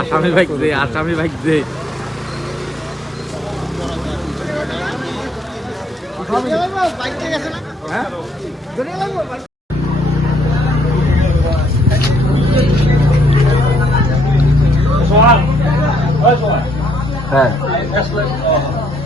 আসামি বাইক দে আসামি বাইক দে। হ্যাঁ।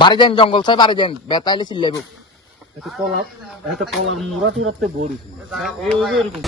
বাড়ি যান জঙ্গল ছয় বাড়ি যান বেতাইলে চিল্লাইব পলা একটা কলার মুড়া টুরাতে ভরি এরকম।